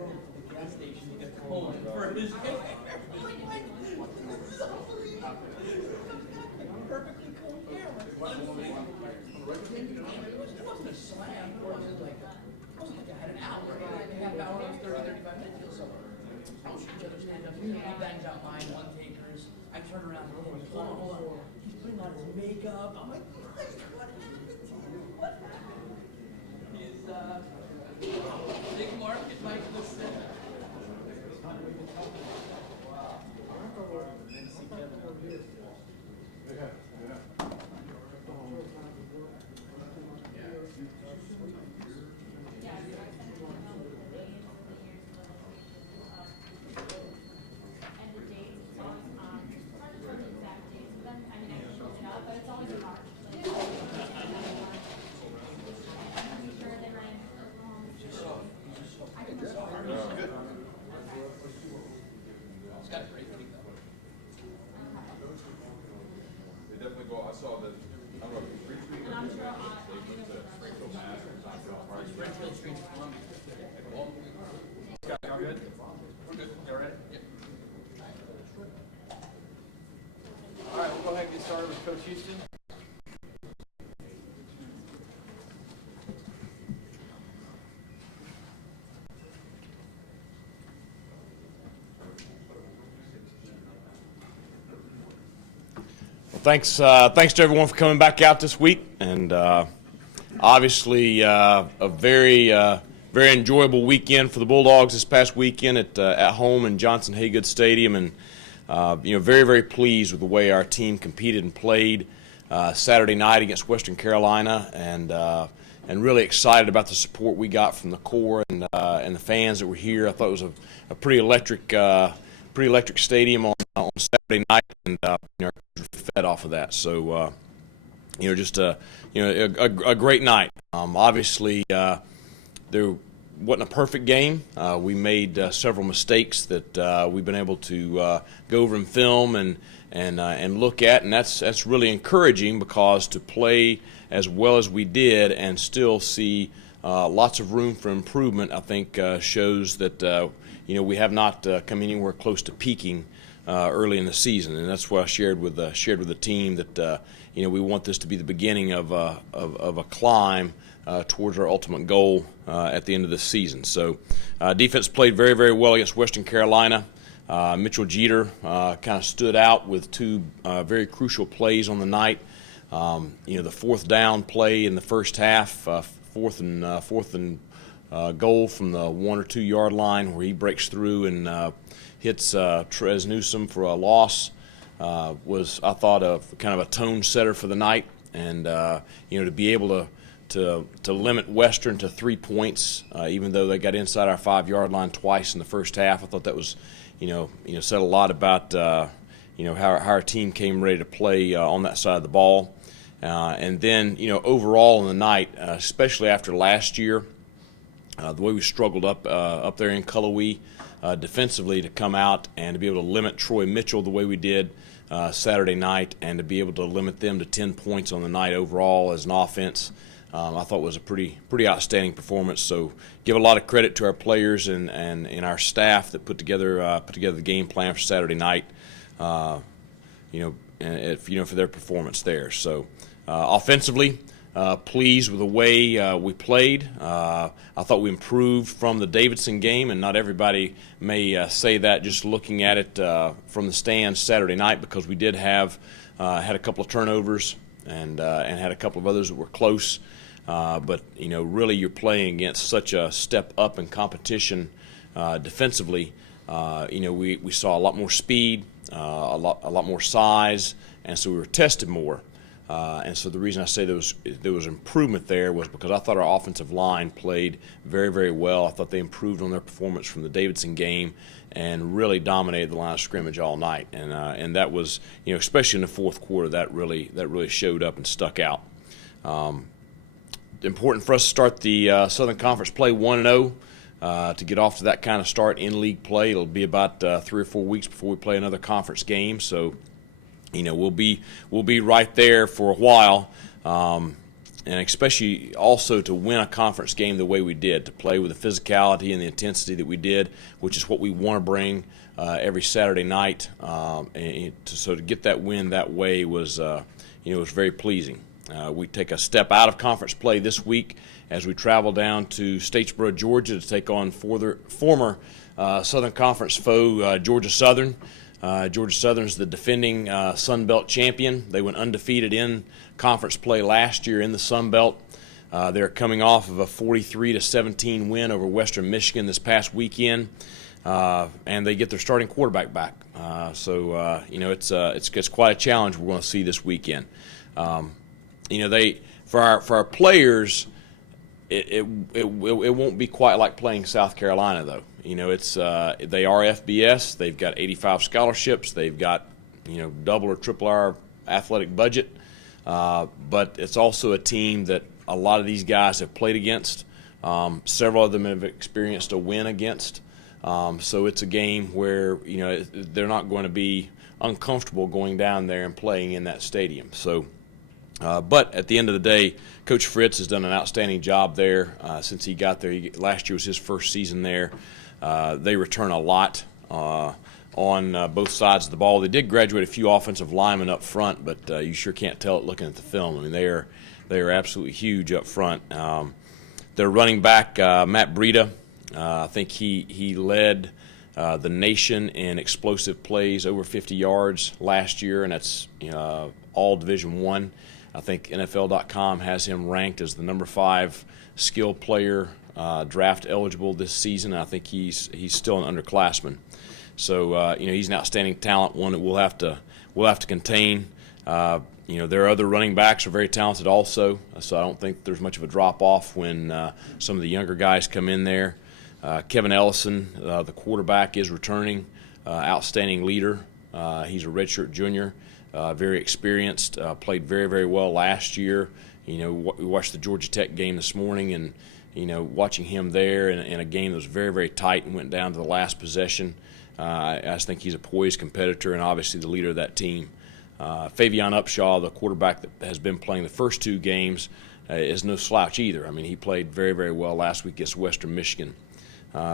drove to the gas station to get home for his hair. Perfectly cool camera. It wasn't a slam. It wasn't like I had an hour. A half hour, 35 minutes or so. I'll shoot each other stand up. He bangs out mine, one takers. I turn around and hold on. He's putting on his makeup. I'm like, what happened to you? What happened? He's big market, Mike Listen. Started with Coach Houston. Thanks to everyone for coming back out this week, and obviously a very enjoyable weekend for the Bulldogs this past weekend at home in Johnson Haygood Stadium, and very pleased with the way our team competed and played Saturday night against Western Carolina, and really excited about the support we got from the core and the fans that were here. I thought it was a pretty electric stadium on Saturday night, and fed off of that. So just a great night. Obviously, there wasn't a perfect game. We made several mistakes that we've been able to go over and film and look at, and that's really encouraging, because to play as well as we did and still see lots of room for improvement, I think shows that we have not come anywhere close to peaking early in the season, and that's what I shared with the team, that we want this to be the beginning of a climb towards our ultimate goal at the end of this season. So defense played very well against Western Carolina. Mitchell Jeter kind of stood out with two very crucial plays on the night. The fourth down play in the first half, fourth and goal from the 1 or 2 yard line, where he breaks through and hits Trez Newsome for a loss, was, I thought, kind of a tone setter for the night. And to be able to limit Western to 3 points, even though they got inside our 5 yard line twice in the first half, I thought that was said a lot about how our team came ready to play on that side of the ball. And then overall in the night, especially after last year, the way we struggled up there in Cullowhee defensively, to come out and to be able to limit Troy Mitchell the way we did Saturday night, and to be able to limit them to 10 points on the night overall as an offense, I thought was a pretty outstanding performance. So give a lot of credit to our players and our staff that put together the game plan for Saturday night, for their performance there. So offensively, pleased with the way we played. I thought we improved from the Davidson game, and not everybody may say that just looking at it from the stands Saturday night, because we did have had a couple of turnovers and had a couple of others that were close. But really, you're playing against such a step up in competition defensively. We saw a lot more speed, a lot more size, and so we were tested more. And so the reason I say there was improvement there was because I thought our offensive line played very well. I thought they improved on their performance from the Davidson game and really dominated the line of scrimmage all night. And that was, especially in the fourth quarter, that really showed up and stuck out. Important for us to start the Southern Conference play 1-0. To get off to that kind of start in league play. It'll be about 3 or 4 weeks before we play another conference game. So, we'll be right there for a while. especially also to win a conference game the way we did, to play with the physicality and the intensity that we did, which is what we want to bring every Saturday night. So to get that win that way was, was very pleasing. We take a step out of conference play this week as we travel down to Statesboro, Georgia, to take on former Southern Conference foe, Georgia Southern. Georgia Southern is the defending Sun Belt champion. They went undefeated in conference play last year in the Sun Belt. They're coming off of a 43-17 win over Western Michigan this past weekend, and they get their starting quarterback back. It's quite a challenge we're going to see this weekend. For our players, it won't be quite like playing South Carolina though. They are FBS. They've got 85 scholarships. They've got double or triple our athletic budget. But it's also a team that a lot of these guys have played against. Several of them have experienced a win against. So it's a game where they're not going to be uncomfortable going down there and playing in that stadium. So. But at the end of the day, Coach Fritz has done an outstanding job there since he got there. Last year was his first season there. They return a lot on both sides of the ball. They did graduate a few offensive linemen up front, but you sure can't tell it looking at the film. I mean, they are absolutely huge up front. Their running back, Matt Breida, I think he led the nation in explosive plays, over 50 yards last year, and that's all Division I. I think NFL.com has him ranked as the number 5 skill player draft eligible this season. I think he's still an underclassman. So he's an outstanding talent, one that we'll have to contain. Their other running backs are very talented also, so I don't think there's much of a drop off when some of the younger guys come in there. Kevin Ellison, the quarterback, is returning, outstanding leader. He's a redshirt junior. Very experienced, played very, very well last year. We watched the Georgia Tech game this morning, and watching him there in a game that was very, very tight and went down to the last possession. I just think he's a poised competitor and obviously the leader of that team. Favion Upshaw, the quarterback that has been playing the first 2 games, is no slouch either. I mean, he played very, very well last week against Western Michigan.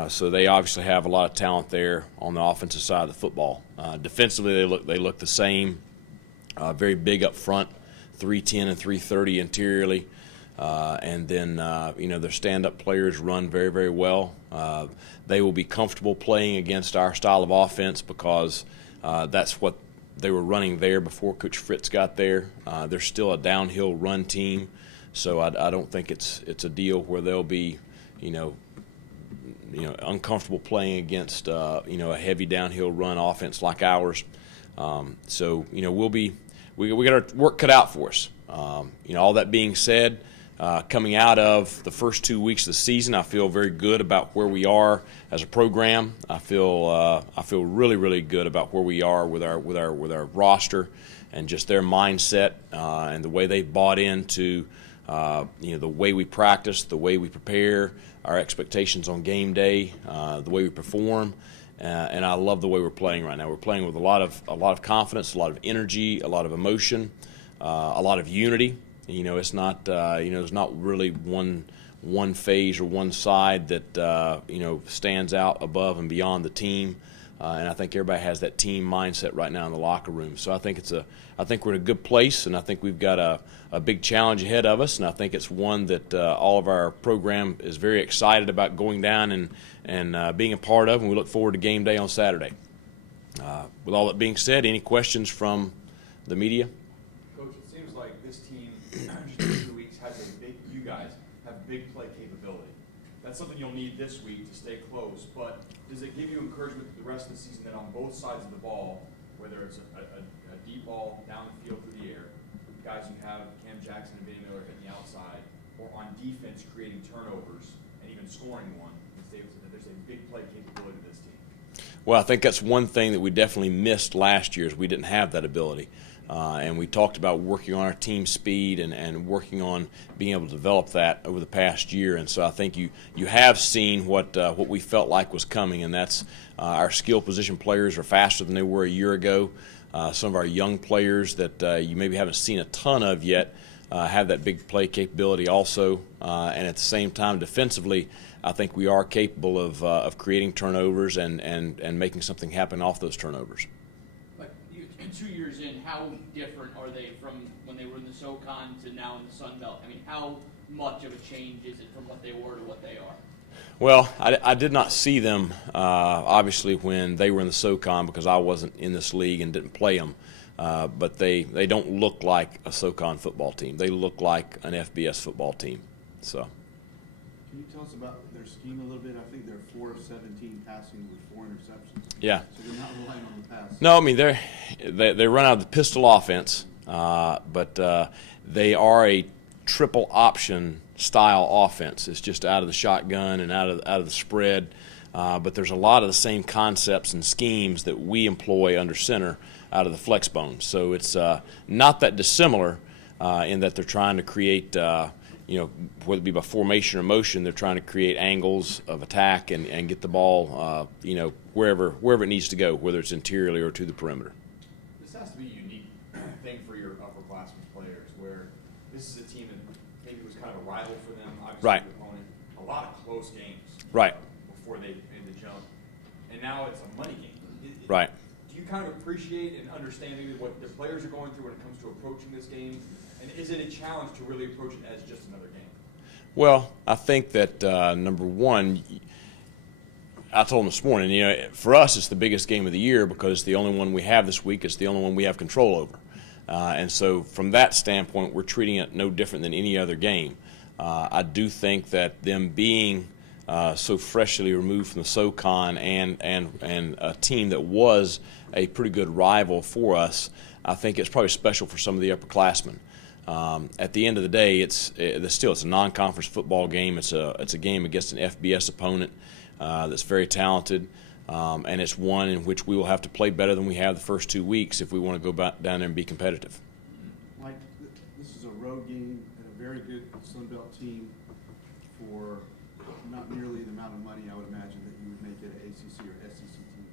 So they obviously have a lot of talent there on the offensive side of the football. Defensively, they look the same. Very big up front, 310 and 330 interiorly. And then, their stand-up players run very, very well. They will be comfortable playing against our style of offense because that's what they were running there before Coach Fritz got there. They're still a downhill run team, so I don't think it's a deal where they'll be, uncomfortable playing against, a heavy downhill run offense like ours. We got our work cut out for us. All that being said, coming out of the first 2 weeks of the season, I feel very good about where we are as a program. I feel really, really good about where we are with our roster and just their mindset and the way they've bought into the way we practice, the way we prepare, our expectations on game day, the way we perform. And I love the way we're playing right now. We're playing with a lot of confidence, a lot of energy, a lot of emotion, a lot of unity. It's not there's not really one phase or one side that stands out above and beyond the team. And I think everybody has that team mindset right now in the locker room. So I think we're in a good place, and I think we've got a big challenge ahead of us. And I think it's one that all of our program is very excited about going down and being a part of, and we look forward to game day on Saturday. With all that being said, any questions from the media? Coach, it seems like this team, just in 2 weeks, you guys have big play capability. That's something you'll need this week to stay close, but does it give you encouragement the rest of the season that on both sides of the ball, whether it's a deep ball down the field through the air, guys you have, Cam Jackson and Benny Miller hitting the outside, or on defense creating turnovers and even scoring one, that there's a big play capability to this team? Well, I think that's one thing that we definitely missed last year is we didn't have that ability. And we talked about working on our team speed and working on being able to develop that over the past year. And so I think you have seen what we felt like was coming, and that's our skill position players are faster than they were a year ago. Some of our young players that you maybe haven't seen a ton of yet have that big play capability also, and at the same time, defensively, I think we are capable of creating turnovers and making something happen off those turnovers. But in 2 years in, how different are they from when they were in the SoCon to now in the Sun Belt? I mean, how much of a change is it from what they were to what they are? Well, I did not see them, obviously, when they were in the SoCon because I wasn't in this league and didn't play them. But they don't look like a SoCon football team. They look like an FBS football team. So. Can you tell us about their scheme a little bit? I think they're 4 of 17 passing with 4 interceptions. Yeah. So they're not relying on the pass. No, I mean they run out of the pistol offense, but they are a triple option style offense. It's just out of the shotgun and out of the spread. But there's a lot of the same concepts and schemes that we employ under center out of the flex bone. So it's not that dissimilar in that they're trying to create, whether it be by formation or motion, they're trying to create angles of attack and get the ball, wherever it needs to go, whether it's interiorly or to the perimeter. This has to be a unique thing for your upperclassmen players, where this is a team that maybe was kind of a rival for them, obviously Right. the opponent, a lot of close games. Right. Before they made the jump, and now it's a money game. Right. Do you kind of appreciate and understand maybe what the players are going through when it comes to approaching this game? And is it a challenge to really approach it as just another game? Well, I think that number one, I told them this morning, for us it's the biggest game of the year because it's the only one we have this week. It's the only one we have control over. And so from that standpoint, we're treating it no different than any other game. I do think that them being so freshly removed from the SoCon and a team that was a pretty good rival for us, I think it's probably special for some of the upperclassmen. At the end of the day, it's a non-conference football game. It's a game against an FBS opponent that's very talented, and it's one in which we will have to play better than we have the first 2 weeks if we want to go down there and be competitive. Mike, this is a road game and a very good Sun Belt team for not nearly the amount of money I would imagine that you would make at an ACC or SEC team.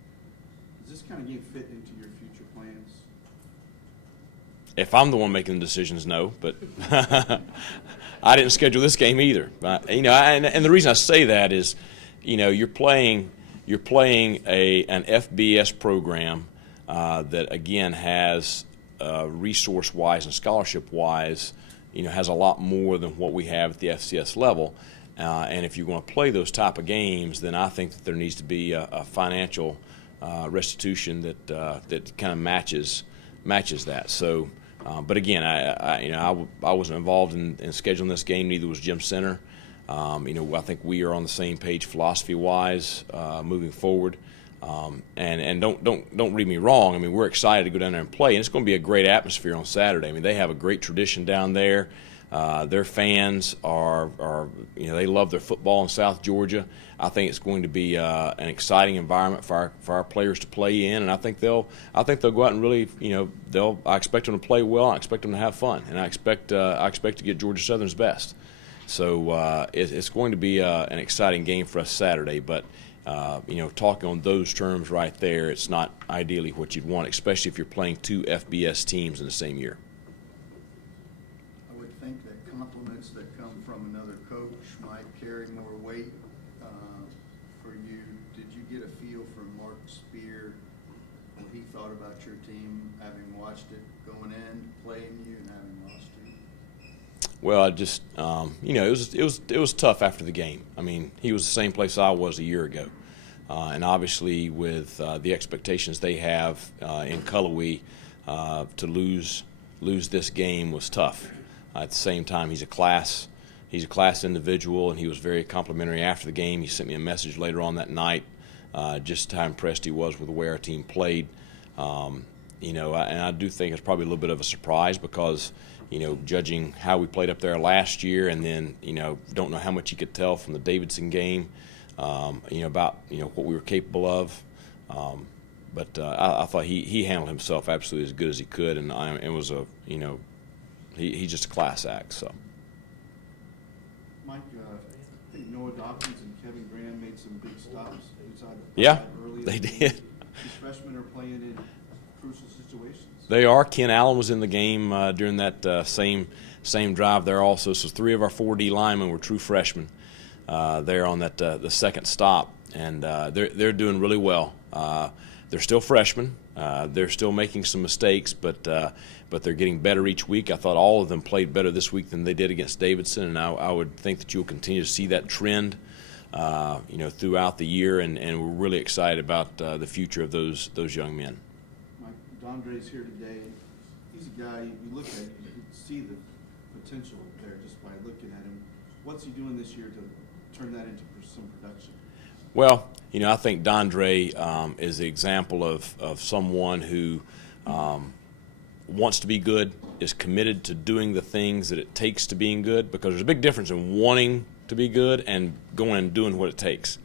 Does this kind of game fit into your future plans? If I'm the one making the decisions, no. But I didn't schedule this game either. And the reason I say that is, you're playing an FBS program that again has resource-wise and scholarship-wise, has a lot more than what we have at the FCS level. And if you're going to play those type of games, then I think that there needs to be a financial restitution that kind of matches that. So, but again, I wasn't involved in scheduling this game. Neither was Jim Center. I think we are on the same page philosophy-wise moving forward. And don't read me wrong. I mean, we're excited to go down there and play, and it's going to be a great atmosphere on Saturday. I mean, they have a great tradition down there. Their fans are they love their football in South Georgia. I think it's going to be an exciting environment for our players to play in, and I think they'll go out and really I expect them to play well. I expect them to have fun, and I expect to get Georgia Southern's best. So it's going to be an exciting game for us Saturday. But talking on those terms right there, it's not ideally what you'd want, especially if you're playing two FBS teams in the same year. I would think that compliments that come from another coach might carry more weight for you. Did you get a feel from Mark Spear what he thought about your team, having watched it going in, playing you, and having lost you? Well, it was tough after the game. I mean, he was the same place I was a year ago, and obviously with the expectations they have in Cullowhee, to lose this game was tough. At the same time, he's a class individual, and he was very complimentary after the game. He sent me a message later on that night, just how impressed he was with the way our team played. And I do think it's probably a little bit of a surprise because, judging how we played up there last year, and then don't know how much you could tell from the Davidson game, about what we were capable of. But I thought he handled himself absolutely as good as he could, and it was he's just a class act. So. Mike, I think Noah Dawkins and Kevin Graham made some big stops inside the Yeah, early. they did. These freshmen are playing in crucial situations. They are. Ken Allen was in the game during that same drive there also. So 3 of our 4 D linemen were true freshmen there on that the second stop, and they're doing really well. They're still freshmen. They're still making some mistakes, but they're getting better each week. I thought all of them played better this week than they did against Davidson, and I would think that you'll continue to see that trend, throughout the year, and we're really excited about the future of those young men. Mike, Dondre's here today. He's a guy, you look at, you can see the potential there just by looking at him. What's he doing this year to turn that into some production? Well, I think Dondre is the example of someone who wants to be good, is committed to doing the things that it takes to being good, because there's a big difference in wanting to be good and going and doing what it takes.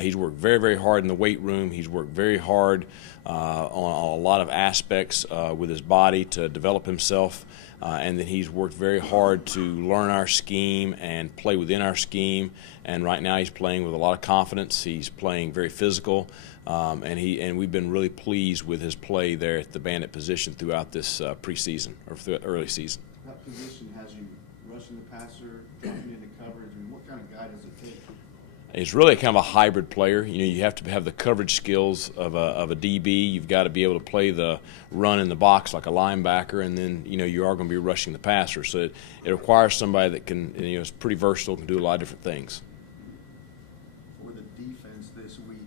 He's worked very, very hard in the weight room. He's worked very hard on a lot of aspects with his body to develop himself. And then he's worked very hard to learn our scheme and play within our scheme. And right now he's playing with a lot of confidence. He's playing very physical, and we've been really pleased with his play there at the bandit position throughout this preseason or early season. That position has you rushing the passer, dropping into coverage. I mean, what kind of guy does it take? He's really kind of a hybrid player. You have to have the coverage skills of a DB. You've got to be able to play the run in the box like a linebacker, and then you are going to be rushing the passer. So it requires somebody that can, is pretty versatile, can do a lot of different things. For the defense this week,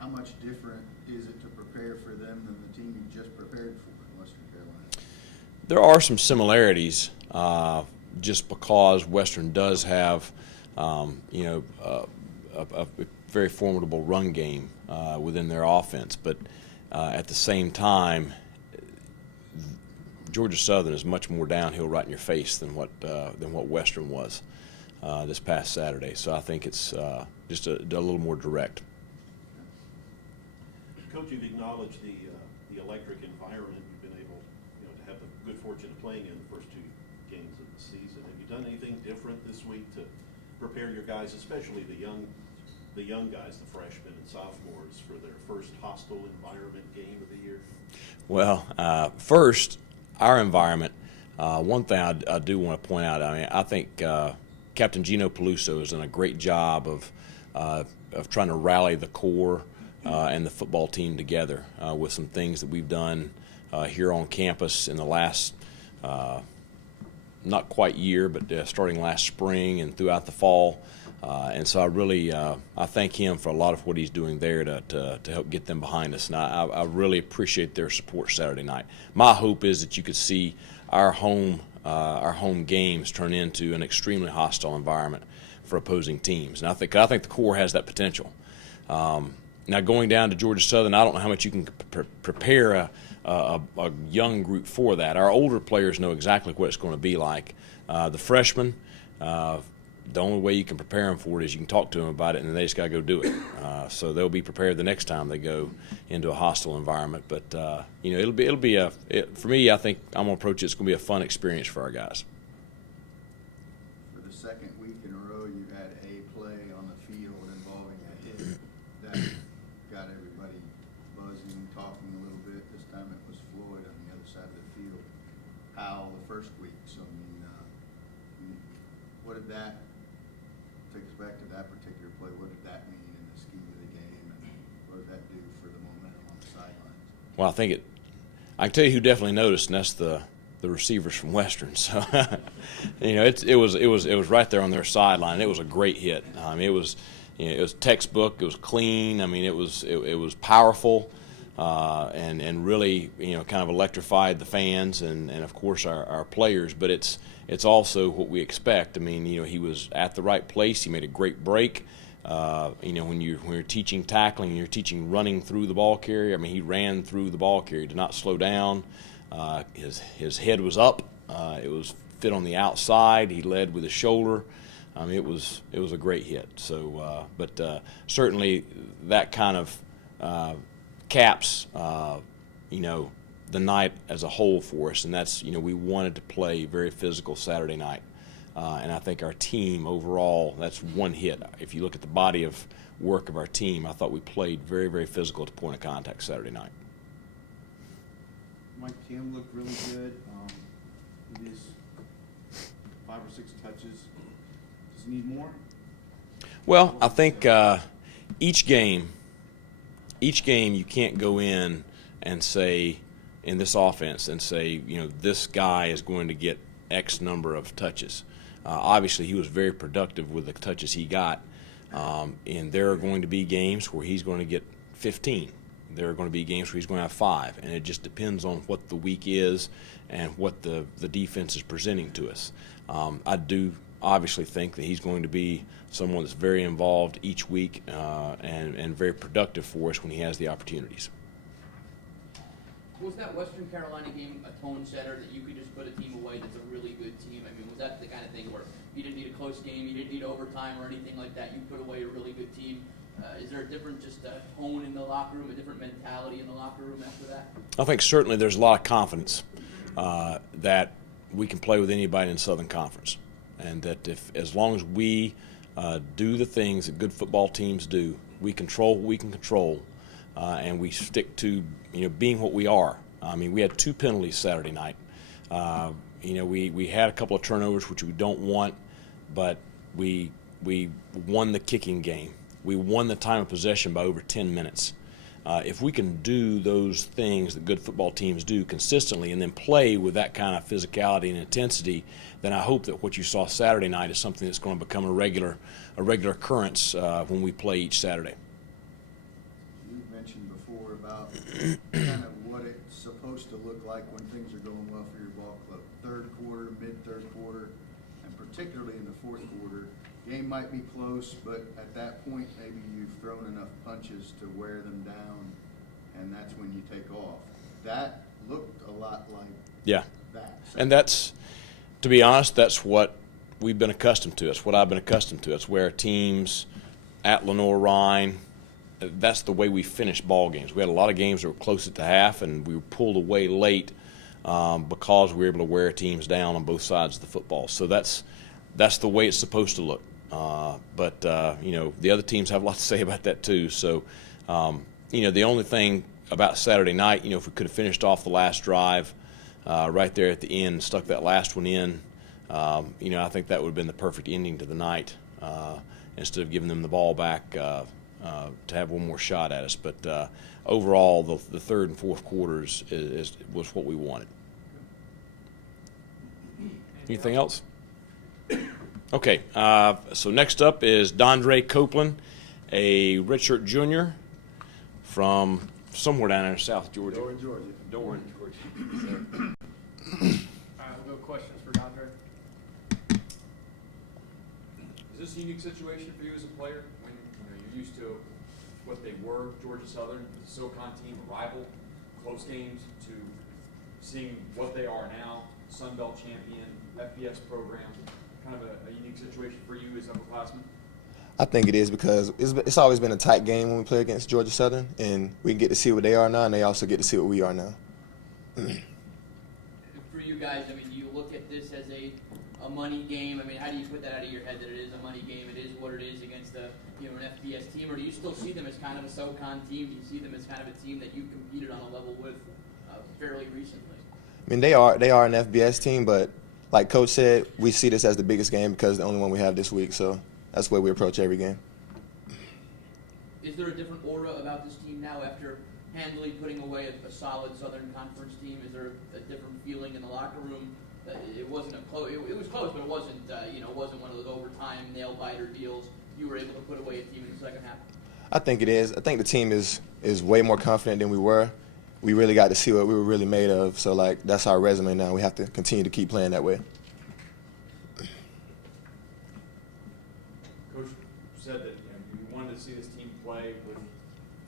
how much different is it to prepare for them than the team you just prepared for in Western Carolina? There are some similarities, just because Western does have a very formidable run game within their offense. But at the same time, Georgia Southern is much more downhill right in your face than what Western was this past Saturday. So I think it's just a little more direct. Coach, you've acknowledged the electric environment you've been able to have the good fortune of playing in the first 2 games of the season. Have you done anything different this week to prepare your guys, especially the young guys, the freshmen and sophomores, for their first hostile environment game of the year? Well, first, our environment. One thing I do want to point out. I think Captain Gino Peluso has done a great job of trying to rally the core and the football team together with some things that we've done here on campus in the last. Not quite year, but starting last spring and throughout the fall, and so I really I thank him for a lot of what he's doing there to help get them behind us, and I really appreciate their support Saturday night. My hope is that you could see our home games turn into an extremely hostile environment for opposing teams, and I think the core has that potential. Now going down to Georgia Southern, I don't know how much you can prepare a young group for that. Our older players know exactly what it's going to be like. The freshmen, the only way you can prepare them for it is you can talk to them about it, and then they just got to go do it. So they'll be prepared the next time they go into a hostile environment. But it'll be for me. I think I'm gonna approach it. It's gonna be a fun experience for our guys. For the second week in a row, you had a play on the field involving a hit that got everybody buzzing, talking a little bit. This time it was Floyd on the other side of the field. How the first week? So what did that take us back to that particular play? What did that mean in the scheme of the game, and what did that do for the momentum on the sidelines? Well, I can tell you who definitely noticed, and that's the receivers from Western. So, it was right there on their sideline. It was a great hit. It was textbook. It was clean. It was powerful, and really kind of electrified the fans and of course our players. But it's also what we expect. He was at the right place. He made a great break. When you're teaching tackling, you're teaching running through the ball carrier. He ran through the ball carrier, did not slow down. His head was up. It was fit on the outside. He led with his shoulder. It was a great hit. So, but certainly that kind of caps the night as a whole for us, and that's we wanted to play very physical Saturday night. And I think our team overall, that's one hit. If you look at the body of work of our team, I thought we played very, very physical at the point of contact Saturday night. Mike Kim looked really good. It is 5 or 6 touches. Does he need more? Well, I think each game you can't go in and say, in this offense, and say, this guy is going to get X number of touches. Obviously, he was very productive with the touches he got, and there are going to be games where he's going to get 15. There are going to be games where he's going to have 5, and it just depends on what the week is and what the defense is presenting to us. I do obviously think that he's going to be someone that's very involved each week and very productive for us when he has the opportunities. Was that Western Carolina game a tone setter that you could just put a team away that's a really good team? I mean, was that the kind of thing where you didn't need a close game, you didn't need overtime or anything like that, you put away a really good team? Is there a different tone in the locker room, a different mentality in the locker room after that? I think certainly there's a lot of confidence that we can play with anybody in the Southern Conference, and that as long as we do the things that good football teams do, we control what we can control, and we stick to being what we are. I mean, we had 2 penalties Saturday night. We had a couple of turnovers, which we don't want, but we won the kicking game. We won the time of possession by over 10 minutes. If we can do those things that good football teams do consistently and then play with that kind of physicality and intensity, then I hope that what you saw Saturday night is something that's going to become a regular occurrence when we play each Saturday. You mentioned before about kind of what it's supposed to look like when things are going well for your ball club. Third quarter, mid-third quarter, and particularly in the fourth quarter. Game might be close, but at that point, maybe you've thrown enough punches to wear them down, and that's when you take off. That looked a lot like that. And that's, to be honest, that's what we've been accustomed to. It's what I've been accustomed to. It's where teams at Lenore-Rhine, that's the way we finish ball games. We had a lot of games that were close at the half, and we were pulled away late because we were able to wear teams down on both sides of the football. So that's the way it's supposed to look. But the other teams have a lot to say about that too. So, the only thing about Saturday night, if we could have finished off the last drive right there at the end, stuck that last one in, I think that would have been the perfect ending to the night instead of giving them the ball back to have one more shot at us. But overall, the third and fourth quarters was what we wanted. Anything else? Okay, so next up is Dondre Copeland, a redshirt junior from somewhere down there in South Georgia. Doran, Georgia. Doran, Georgia. All right, we'll go questions for Dondre. Is this a unique situation for you as a player when you're used to what they were, Georgia Southern, the SoCon team, a rival, close games, to seeing what they are now, Sun Belt champion, FBS program? Kind of a unique situation for you as upperclassmen? I think it is because it's always been a tight game when we play against Georgia Southern, and we get to see what they are now, and they also get to see what we are now. For you guys, I mean, do you look at this as a money game? I mean, how do you put that out of your head that it is a money game? It is what it is against an FBS team, or do you still see them as kind of a SoCon team? Do you see them as kind of a team that you competed on a level with fairly recently? I mean, they are an FBS team, but like Coach said, we see this as the biggest game because it's the only one we have this week, so that's the way we approach every game. Is there a different aura about this team now after handily putting away a solid Southern Conference team? Is there a different feeling in the locker room? It wasn't it was close, but it wasn't wasn't one of those overtime nail biter deals. You were able to put away a team in the second half. I think it is. I think the team is way more confident than we were. We really got to see what we were really made of. So, that's our resume now. We have to continue to keep playing that way. Coach said that you wanted to see this team play with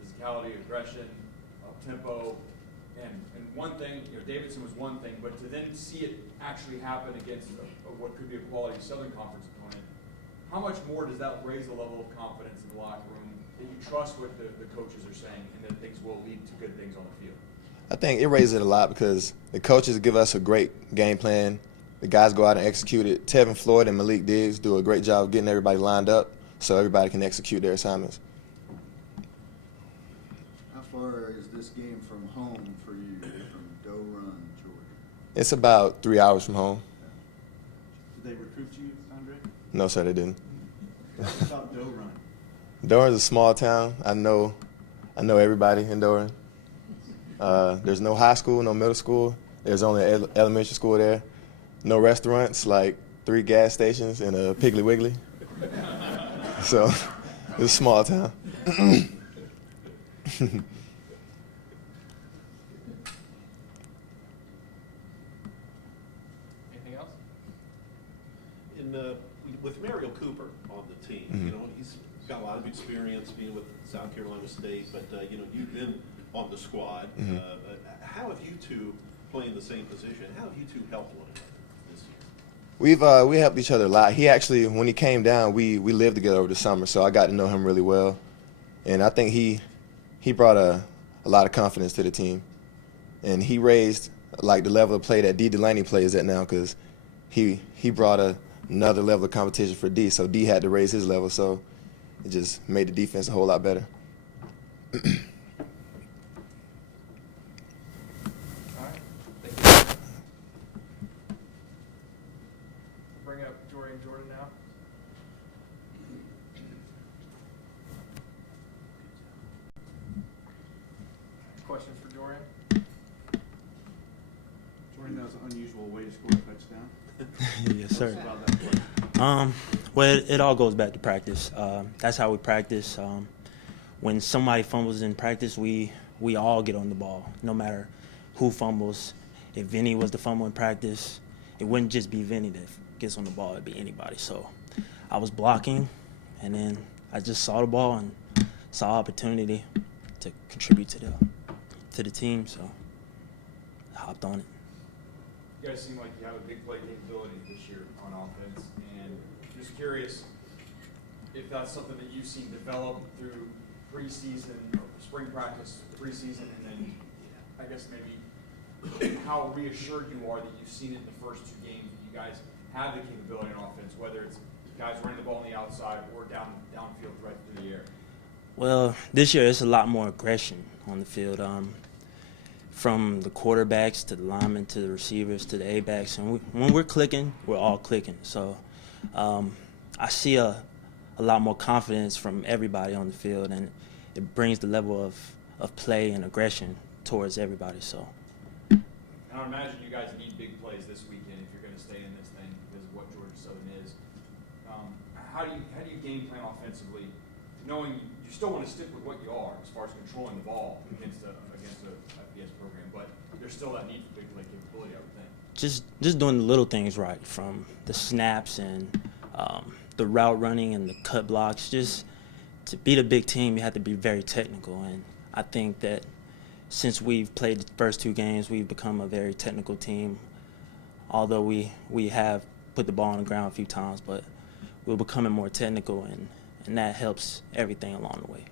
physicality, aggression, up-tempo, and one thing, Davidson was one thing, but to then see it actually happen against what could be a quality Southern Conference opponent, how much more does that raise the level of confidence in the locker room that you trust what the coaches are saying and that things will lead to good things on the field? I think it raises it a lot because the coaches give us a great game plan. The guys go out and execute it. Tevin Floyd and Malik Diggs do a great job of getting everybody lined up so everybody can execute their assignments. How far is this game from home for you, from Doran, Georgia? It's about 3 hours from home. Did they recruit you, Andre? No, sir, they didn't. What about Doe Run? Doran's a small town. I know everybody in Doran. There's no high school, no middle school. There's only elementary school there. No restaurants, like 3 gas stations and a Piggly Wiggly. So it's a small town. Anything else? With Mario Cooper on the team, you know, he's got a lot of experience being with South Carolina State, but you know, you've been on the squad. How have you two playing the same position? How have you two helped one another this year? We helped each other a lot. He actually, when he came down, we lived together over the summer, so I got to know him really well, and I think he brought a lot of confidence to the team, and he raised like the level of play that D. Delaney plays at now, because he brought another level of competition for D, so D had to raise his level, so it just made the defense a whole lot better. All right. Thank you. Bring up Jory and Jordan now. Questions for Jordan? Jordan, that was an unusual way to score a touchdown. Yes, sir. Tell us about that play. Well, it all goes back to practice. That's how we practice. When somebody fumbles in practice, we all get on the ball, no matter who fumbles. If Vinny was the fumble in practice, it wouldn't just be Vinny that gets on the ball. It'd be anybody. So I was blocking, and then I just saw the ball and saw opportunity to contribute to the team. So I hopped on it. You guys seem like you have a big play capability this year on offense, and just curious if that's something that you've seen develop through preseason, or spring practice, preseason, and then I guess maybe how reassured you are that you've seen it in the first 2 games that you guys have the capability on offense, whether it's guys running the ball on the outside or downfield right through the air. Well, this year it's a lot more aggression on the field. From the quarterbacks to the linemen to the receivers to the A-backs. And when we're clicking, we're all clicking. So I see a lot more confidence from everybody on the field, and it brings the level of play and aggression towards everybody. So And I would imagine you guys need big plays this weekend if you're going to stay in this thing because of what Georgia Southern is. How do you game plan offensively, knowing you still want to stick with what you are as far as controlling the ball against a FBS program, but there's still that need for big play capability, I would think. just doing the little things right, from the snaps and the route running and the cut blocks. Just to beat a big team, you have to be very technical, and I think that since we've played the first 2 games, we've become a very technical team. Although we have put the ball on the ground a few times, but we're becoming more technical, and that helps everything along the way.